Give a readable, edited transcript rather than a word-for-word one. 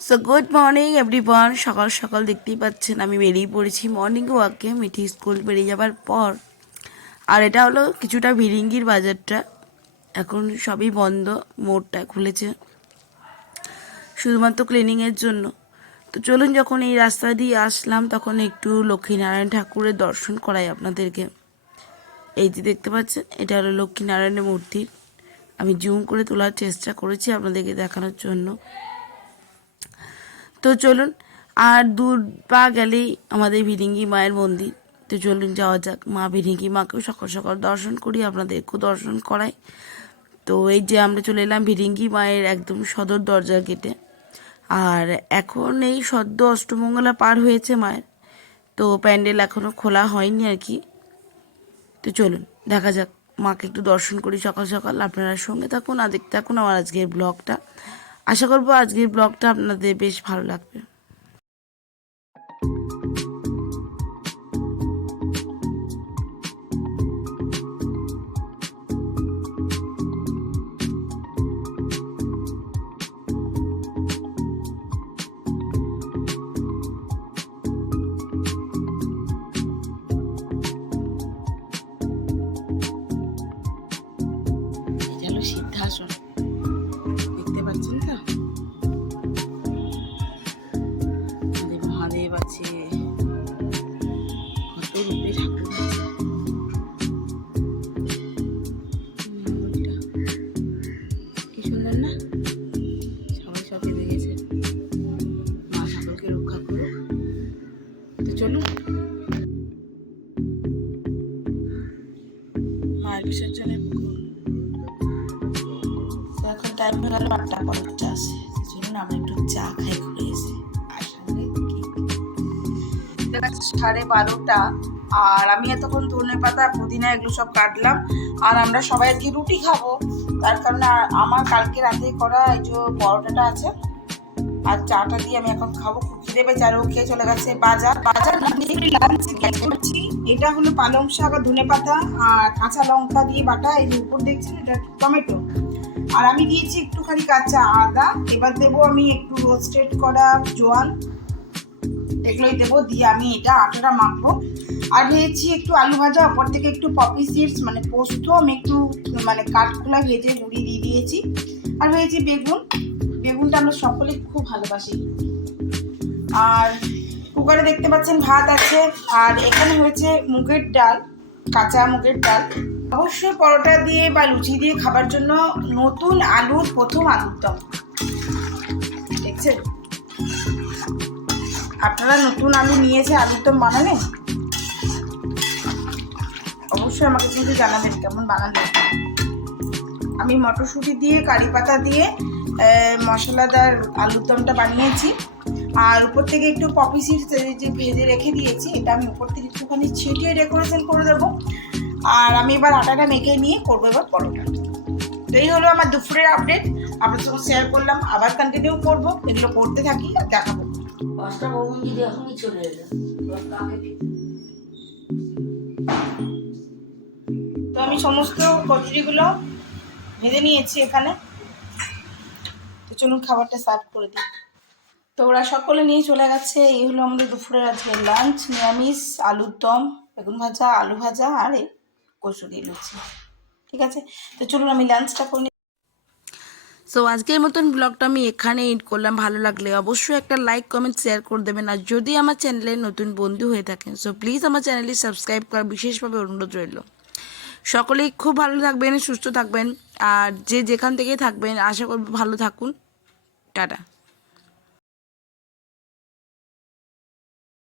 So good morning everyone. সকাল সকাল দেখতেই পাচ্ছেন আমি বেরিয়ে পড়েছি মর্নিং ওয়াকে মিঠি স্কুল বেরিয়ে যাবার পর। আর এটা হলো কিছুটা ভিরিঙ্গির বাজারটা, এখন সবই বন্ধ, মোড়টা খুলেছে শুধুমাত্র ক্লিনিংয়ের জন্য। তো চলুন, যখন এই রাস্তা দিয়ে আসলাম তখন একটু লক্ষ্মীনারায়ণ ঠাকুরের দর্শন করাই আপনাদেরকে। এই যে দেখতে পাচ্ছেন, এটা হলো লক্ষ্মীনারায়ণের মূর্তি। আমি জুম করে তোলার চেষ্টা করেছি আপনাদেরকে দেখানোর জন্য। তো চলুন, আর দূর পা গেলেই আমাদের ভিরিঙ্গি মায়ের মন্দির। তো চলুন যাওয়া যাক, মা ভিরিঙ্গি মাকেও সকাল সকাল দর্শন করি, আপনাদেরকেও দর্শন করাই। তো এই যে আমরা চলে এলাম ভিরিঙ্গি মায়ের একদম সদর দরজার গেটে। আর এখন এই সদ্য অষ্টমঙ্গলা পার হয়েছে মায়ের, তো প্যান্ডেল এখনও খোলা হয়নি আর কি। তো চলুন দেখা যাক, মাকে একটু দর্শন করি সকাল সকাল। আপনারা সঙ্গে থাকুন আর দেখতে থাকুন আমার আজকের ব্লগটা। আশা করবো আজকের ব্লগটা আপনাদের বেশ ভালো লাগবে। সিদ্ধাসন দেখতে পাচ্ছেন তো, মহাদেব আছে, কত রূপে ঠাকুর আছে। কি সুন্দর না, সবাই সব এসে গেছে, মা ঠাকুরকে রক্ষা করুক। তো চলুন মায়ের বিসর্জনের এখন টাইম হয়ে গেল 8:50। চলুন আমরা একটু চা খাই ঘুরে এসে। আর সঙ্গে 12:30, আর আমি এতক্ষণ ধনেপাতা পুদিনা এগুলো সব কাটলাম। আর আমরা সবাই আজকে রুটি খাবো, তার কারণে আমার কালকে রাতে করা এই যে পরোটাটা আছে আর চাটা দিয়ে আমি এখন খাবো। খুব খিদে পেয়েছে, আর ও খেয়ে চলে গেছে বাজার। এটা হলো পালং শাক আর ধনেপাতা আর কাঁচা লঙ্কা দিয়ে বাটা। এই যে উপর দেখছেন এটা টমেটো, আর আমি দিয়েছি একটুখানি কাঁচা আদা। এবার দেবো আমি একটু রোস্টেড করা জোয়ান, এগুলোই দেবো, দিয়ে আমি এটা আটাটা মাখবো। আর ভেজেছি একটু আলু ভাজা, ওপর থেকে একটু পপি সিডস মানে পোস্ত আমি একটু মানে কাঠখোলা ভেজে গুঁড়ি দিয়ে দিয়েছি। আর ভেজেছি বেগুনটা আমরা সকলে খুব ভালোবাসি। আর কুকারে দেখতে পাচ্ছেন ভাত আছে, আর এখানে হয়েছে মুগের ডাল, কাঁচা মুগের ডাল। অবশ্যই পরোটা দিয়ে বা লুচি দিয়ে খাবার জন্য নতুন আলুর প্রথম আলুর দম। দেখছেন আপনারা নতুন আলু নিয়েছে আলুর দম বানাবেন, অবশ্যই আমাকে কিন্তু জানাবেন কেমন বানাবেন। আমি মটরশুঁটি দিয়ে কারি পাতা দিয়ে মশলাদার আলুর দমটা বানিয়েছি। আর উপর থেকে একটু পপি সিডস যে ভেজে রেখে দিয়েছি, এটা আমি উপর থেকে একটুখানি ছিটিয়ে ডেকোরেশন করে দেবো। আর আমি এবার আটাটা মেখে নিয়ে করবো এবার পরোটা। তো এই হলো আমার দুপুরের আপডেট, আপনার সঙ্গে শেয়ার করলাম। আবার কন্টিনিউ করবো, এগুলো করতে থাকি আর দেখাবো। তো আমি সমস্ত কচুরিগুলো ভেজে নিয়েছি এখানে। তো চলুন খাবারটা সার্ভ করে দিই। তো ওরা সকলে নিয়ে চলে গেছে। এই হলো আমাদের দুপুরের আজকে লাঞ্চ, নিরামিষ আলুর দম, বেগুন ভাজা, আলু ভাজা আর এই কচুরি লুচি। ঠিক আছে, তো চলুন আমি লাঞ্চটা করে নিই। সো আজকের মতন ব্লগটা আমি এখানে এন্ড করলাম। ভালো লাগলে অবশ্যই একটা লাইক কমেন্ট শেয়ার করে দেবেন। আর যদি আমার চ্যানেলে নতুন বন্ধু হয়ে থাকেন সো প্লিজ আমার চ্যানেলটি সাবস্ক্রাইব করার বিশেষভাবে অনুরোধ রইল। সকলেই খুব ভালো থাকবেন, সুস্থ থাকবেন, আর যে যেখান থেকে থাকবেন আশা করব ভালো থাকুন। টাটা।